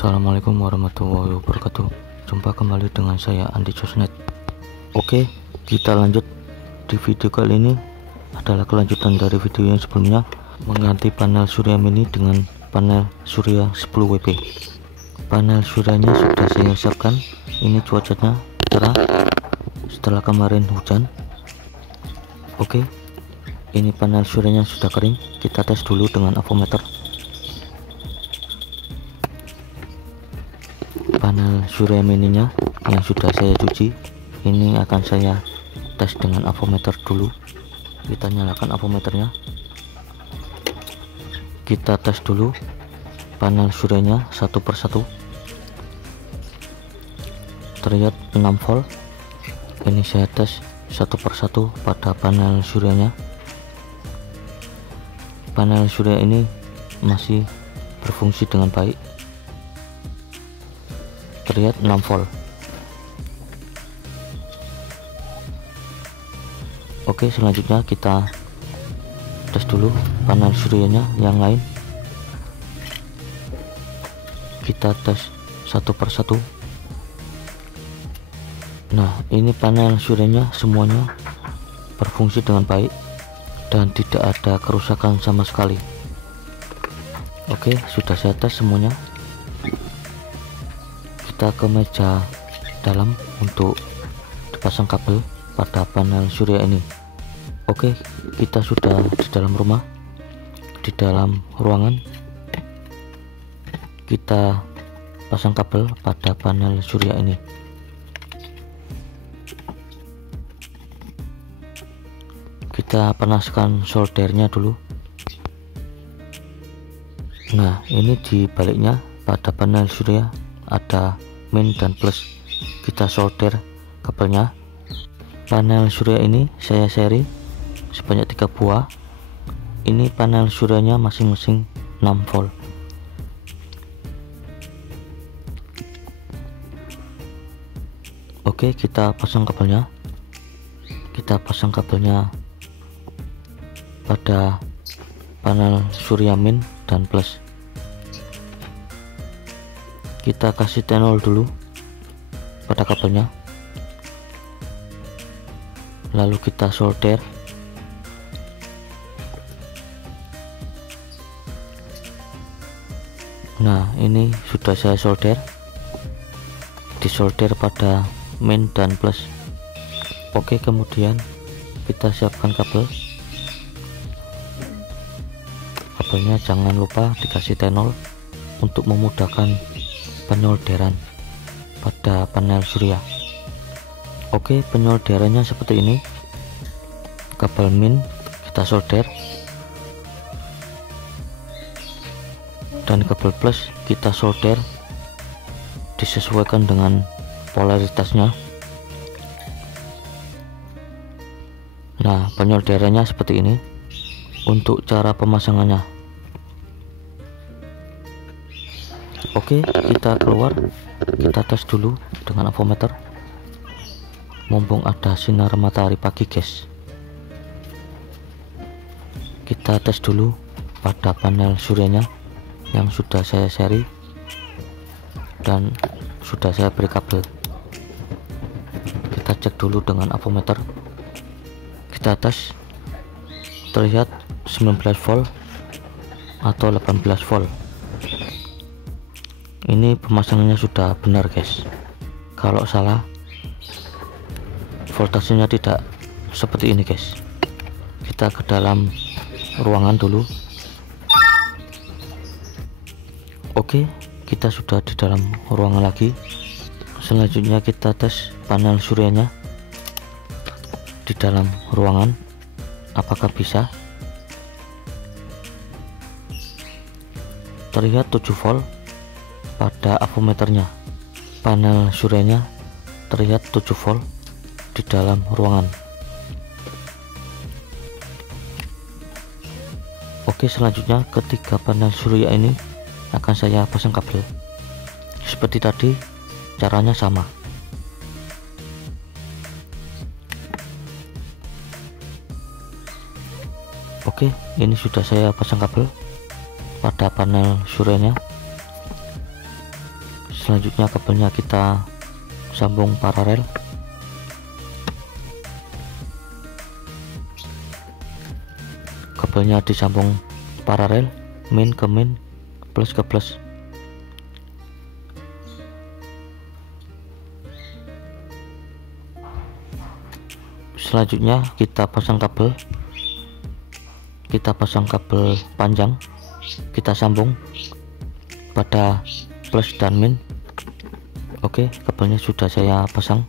Assalamualaikum warahmatullahi wabarakatuh. Jumpa kembali dengan saya Andi Josnet. Oke, kita lanjut. Di video kali ini adalah kelanjutan dari video yang sebelumnya, mengganti panel surya mini dengan panel surya 10 WP. Panel suryanya sudah saya siapkan. Ini cuacanya cerah setelah kemarin hujan. Oke, ini panel suryanya sudah kering. Kita tes dulu dengan avometer. Panel surya mininya yang sudah saya cuci ini akan saya tes dengan avometer dulu. Kita nyalakan avometernya, kita tes dulu panel suryanya satu persatu. Terlihat 6 volt. Ini saya tes satu persatu pada panel suryanya. Panel surya ini masih berfungsi dengan baik. Terlihat 6 volt. Oke, selanjutnya kita tes dulu panel suryanya yang lain. Kita tes satu persatu. Nah, ini panel suryanya semuanya berfungsi dengan baik dan tidak ada kerusakan sama sekali. Oke, sudah saya tes semuanya. Kita ke meja dalam untuk dipasang kabel pada panel surya ini. Oke, kita sudah di dalam rumah, di dalam ruangan. Kita pasang kabel pada panel surya ini. Kita panaskan soldernya dulu. Nah, ini di baliknya pada panel surya ada min dan plus. Kita solder kabelnya. Panel surya ini saya seri sebanyak 3 buah. Ini panel suryanya masing-masing 6 volt. Oke, kita pasang kabelnya. Kita pasang kabelnya pada panel surya min dan plus. Kita kasih tenol dulu pada kabelnya, lalu kita solder. Nah, ini sudah saya solder, disolder pada min dan plus. Oke, kemudian kita siapkan kabel. Kabelnya jangan lupa dikasih tenol untuk memudahkan penyolderan pada panel surya. Oke, penyolderannya seperti ini. Kabel min kita solder dan kabel plus kita solder, disesuaikan dengan polaritasnya. Nah, penyolderannya seperti ini. Untuk cara pemasangannya, oke, kita keluar, kita tes dulu dengan avometer. Mumpung ada sinar matahari pagi, guys. Kita tes dulu pada panel suryanya yang sudah saya seri dan sudah saya beri kabel. Kita cek dulu dengan avometer. Kita tes, terlihat 19 volt atau 18 volt. Ini pemasangannya sudah benar, guys. Kalau salah, voltasenya tidak seperti ini, guys. Kita ke dalam ruangan dulu. Oke, kita sudah di dalam ruangan lagi. Selanjutnya kita tes panel suryanya di dalam ruangan, apakah bisa. Terlihat 7 volt pada avometernya. Panel suryanya terlihat 7 volt di dalam ruangan. Oke, selanjutnya ketiga panel surya ini akan saya pasang kabel. Seperti tadi, caranya sama. Oke, ini sudah saya pasang kabel pada panel suryanya. Selanjutnya kabelnya kita sambung paralel. Kabelnya disambung paralel, min ke min, plus ke plus. Selanjutnya kita pasang kabel panjang, kita sambung pada plus dan min. Oke, kabelnya sudah saya pasang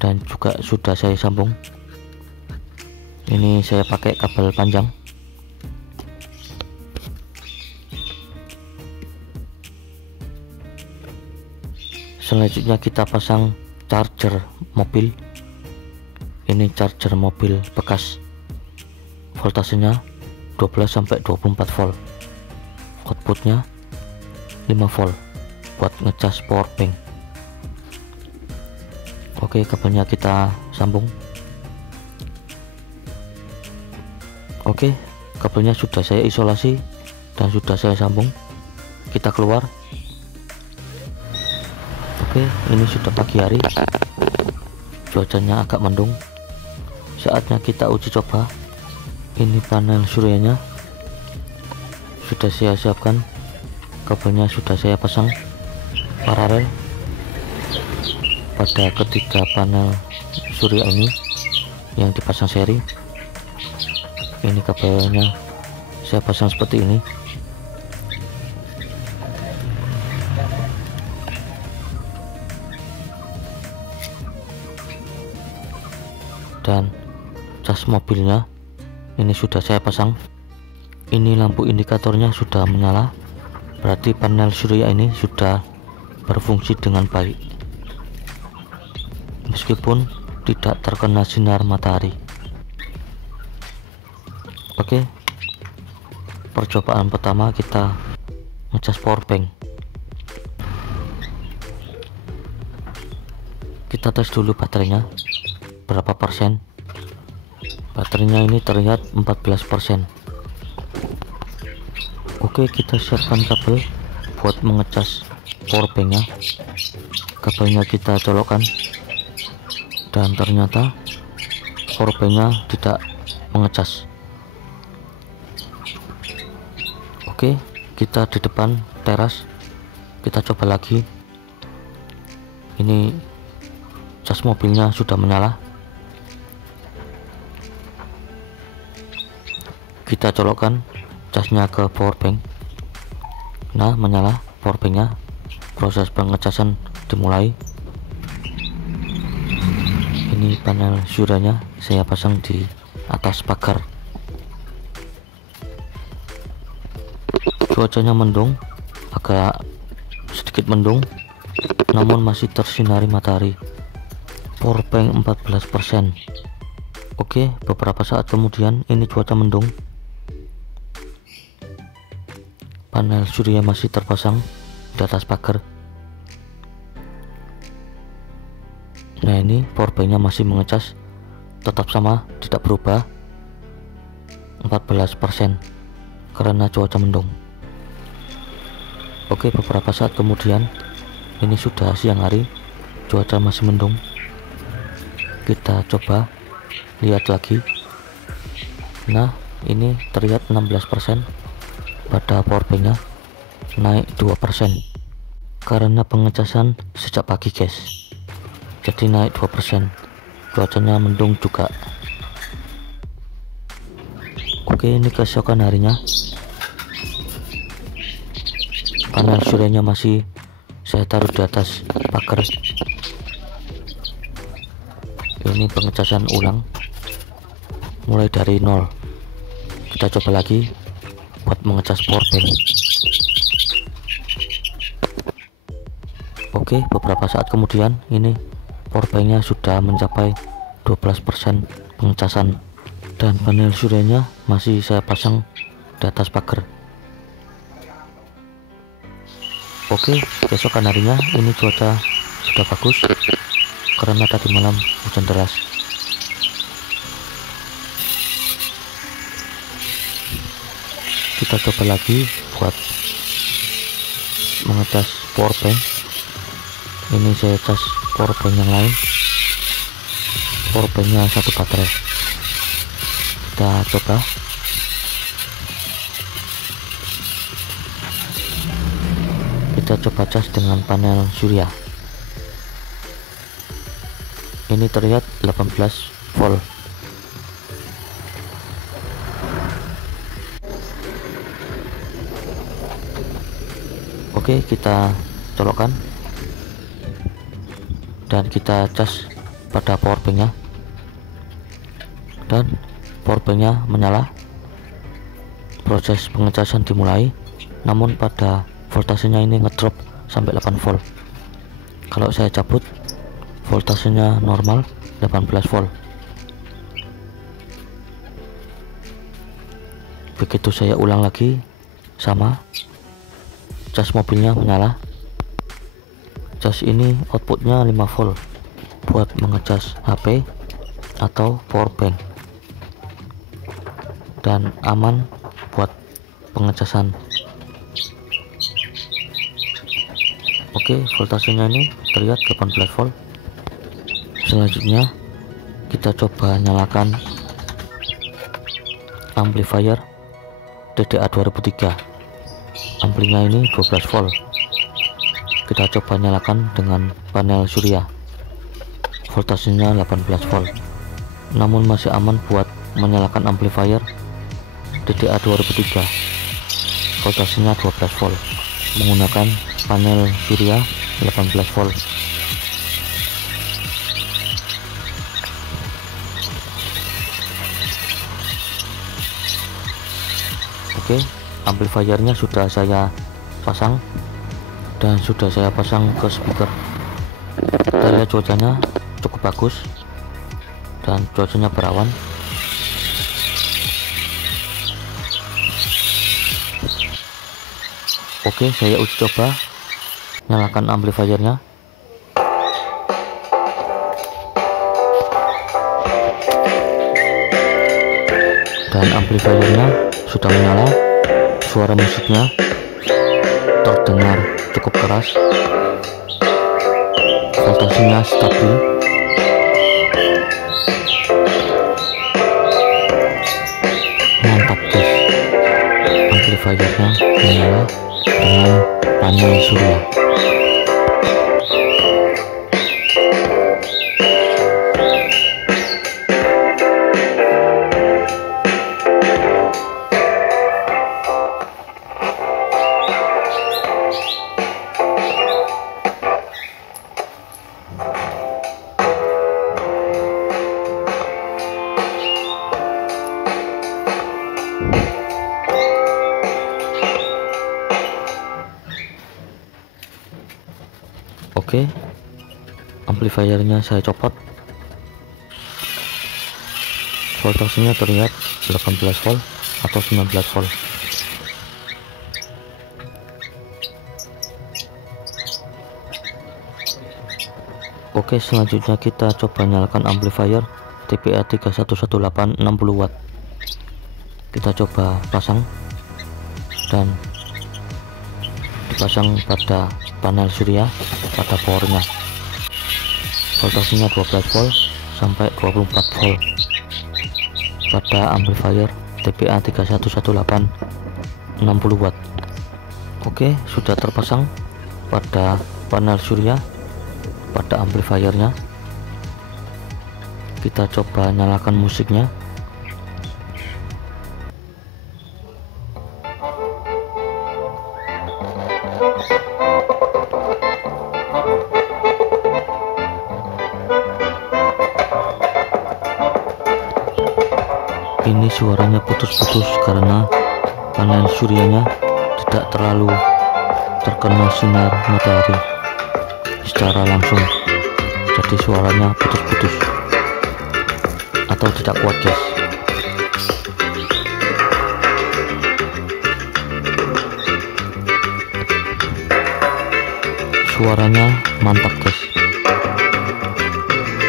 dan juga sudah saya sambung. Ini saya pakai kabel panjang. Selanjutnya kita pasang charger mobil. Ini charger mobil bekas, voltasenya 12 sampai 24 volt, outputnya 5 volt buat ngecas power bank. Oke, kabelnya kita sambung. Oke, kabelnya sudah saya isolasi dan sudah saya sambung. Kita keluar. Oke, ini sudah pagi hari, cuacanya agak mendung. Saatnya kita uji coba. Ini panel suryanya sudah saya siapkan, kabelnya sudah saya pasang paralel pada ketiga panel surya ini yang dipasang seri. Ini kabelnya saya pasang seperti ini. Dan cas mobilnya ini sudah saya pasang. Ini lampu indikatornya sudah menyala, berarti panel surya ini sudah berfungsi dengan baik meskipun tidak terkena sinar matahari. Oke, percobaan pertama kita ngecas power bank. Kita tes dulu baterainya berapa persen. Baterainya ini terlihat 14%. Oke, kita siapkan kabel buat mengecas power banknya. Kabelnya kita colokkan dan ternyata power banknya tidak mengecas. Oke, kita di depan teras, kita coba lagi. Ini cas mobilnya sudah menyala. Kita colokkan casnya ke power bank. Nah, menyala power banknya. Proses pengecasan dimulai. Ini panel suryanya saya pasang di atas pagar. Cuacanya mendung, agak sedikit mendung, namun masih tersinari matahari. Power bank 14%. Oke, beberapa saat kemudian ini cuaca mendung. Panel surya masih terpasang di atas pagar. Nah, ini power banknya masih mengecas, tetap sama, tidak berubah, 14% karena cuaca mendung. Oke, beberapa saat kemudian ini sudah siang hari, cuaca masih mendung. Kita coba lihat lagi. Nah, ini terlihat 16%. Pada power banknya naik 2% karena pengecasan sejak pagi guys, jadi naik 2%. Cuacanya mendung juga. Oke, ini keesokan harinya. Panel suryanya masih saya taruh di atas pagar. Ini pengecasan ulang mulai dari nol. Kita coba lagi buat mengecas power bank. Oke, beberapa saat kemudian ini power banknya sudah mencapai 12% pengecasan dan panel suryanya masih saya pasang di atas pagar. Oke, keesokan harinya ini cuaca sudah bagus karena tadi malam hujan deras. Kita coba lagi buat mengecas powerbank. Ini saya cas powerbank yang lain, powerbanknya satu baterai. Kita coba. Kita coba cas dengan panel surya. Ini terlihat 18 volt. Oke, kita colokkan dan kita cas pada powerbanknya, dan powerbanknya menyala. Proses pengecasan dimulai, namun pada voltasenya ini ngedrop sampai 8 volt. Kalau saya cabut, voltasenya normal 18 volt. Begitu saya ulang lagi, sama, cas mobilnya menyala. Cas ini outputnya 5 volt buat mengecas HP atau powerbank, dan aman buat pengecasan. Oke, voltasenya ini terlihat 18 volt. Selanjutnya kita coba nyalakan amplifier DDA 2003. Amplinya ini 12 volt. Kita coba nyalakan dengan panel surya. Voltasenya 18 volt, namun masih aman buat menyalakan amplifier DDA 2003. Voltasenya 12 volt menggunakan panel surya 18 volt. Oke, amplifiernya sudah saya pasang dan sudah saya pasang ke speaker. Kita lihat cuacanya cukup bagus dan cuacanya berawan. Oke, saya uji coba nyalakan amplifiernya. Dan amplifiernya sudah menyala. Suara musiknya terdengar cukup keras. Voltasenya stabil. Mantap guys, amplifiernya menyala dengan panel surya. Oke, amplifiernya saya copot. Voltasenya terlihat 18 volt atau 19 volt. Oke, selanjutnya kita coba nyalakan amplifier TPA 3118 60 watt. Kita coba pasang dan dipasang pada panel surya pada powernya. Voltasenya 12 volt sampai 24 volt pada amplifier TPA 3118 60 watt. Oke, sudah terpasang pada panel surya pada amplifiernya. Kita coba nyalakan musiknya. Ini suaranya putus-putus karena panel suryanya tidak terlalu terkena sinar matahari secara langsung, jadi suaranya putus-putus atau tidak kuat guys. Suaranya mantap guys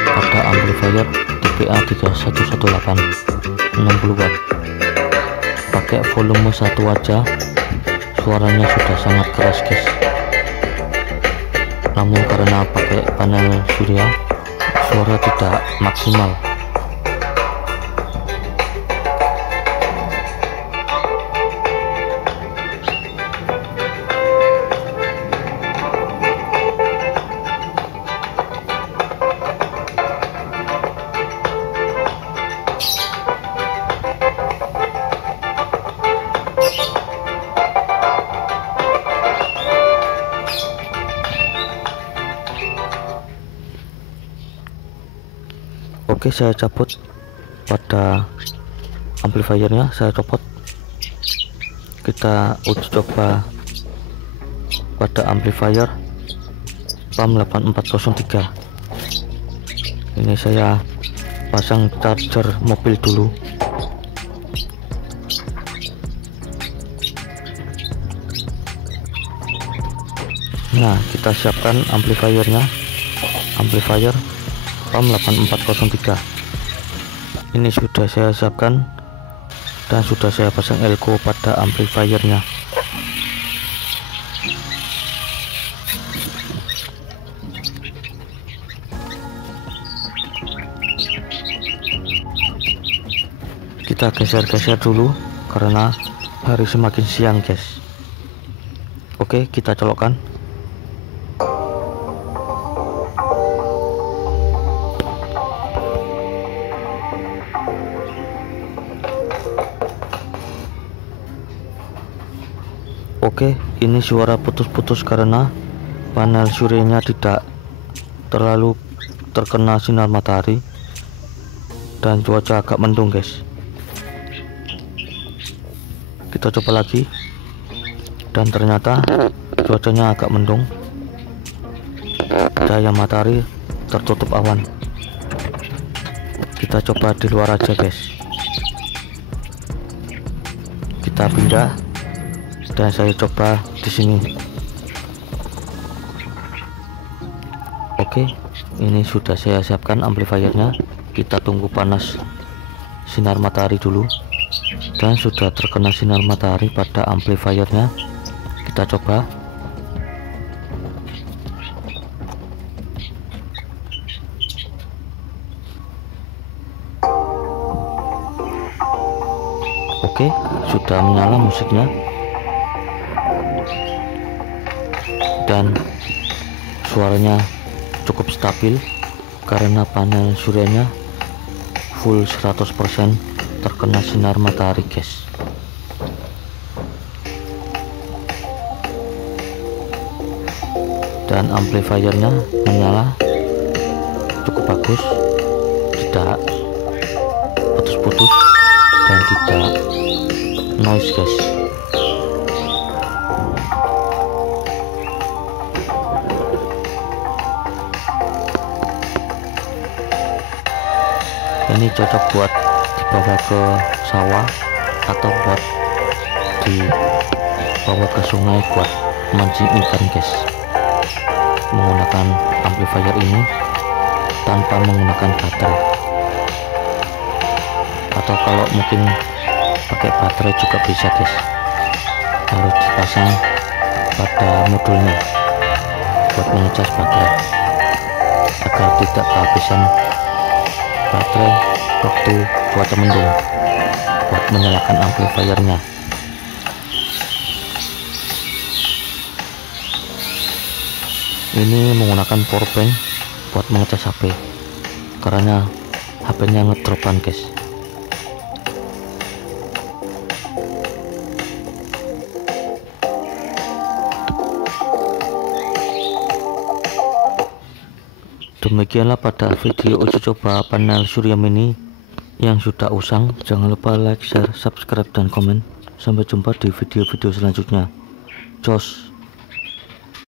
pada amplifier TPA 3118 60 watt. Pakai volume 1 aja suaranya sudah sangat keras guys. namun karena pakai panel surya suara tidak maksimal. Oke, saya cabut pada amplifiernya, saya copot. Kita uji coba pada amplifier PAM 8403. Ini saya pasang charger mobil dulu. Nah, kita siapkan amplifiernya, amplifier PAM 8403. Ini sudah saya siapkan dan sudah saya pasang elko pada amplifiernya. Kita geser-geser dulu karena hari semakin siang, guys. Oke, kita colokkan. Oke, ini suara putus-putus karena panel suryanya tidak terlalu terkena sinar matahari dan cuaca agak mendung, guys. Kita coba lagi dan ternyata cuacanya agak mendung, cahaya matahari tertutup awan. Kita coba di luar aja, guys. Kita pindah dan saya coba di sini. Oke, ini sudah saya siapkan amplifiernya. Kita tunggu panas sinar matahari dulu dan sudah terkena sinar matahari pada amplifiernya. Kita coba. Oke, sudah menyala musiknya dan suaranya cukup stabil karena panel suryanya full 100% terkena sinar matahari, guys. Dan amplifiernya menyala cukup bagus, tidak putus-putus dan tidak noise, guys. Ini cocok buat dibawa ke sawah atau buat dibawa ke sungai buat mancing ikan, guys. Menggunakan amplifier ini tanpa menggunakan baterai, atau kalau mungkin pakai baterai juga bisa, guys. Harus dipasang pada modulnya buat mengecas baterai agar tidak kehabisan baterai waktu cuaca mendung buat menyalakan amplifiernya. Ini menggunakan power bank buat mengecas HP karena HP-nya ngedropan, guys. Demikianlah pada video uji coba panel surya mini yang sudah usang. Jangan lupa like, share, subscribe, dan komen. Sampai jumpa di video-video selanjutnya. Jos.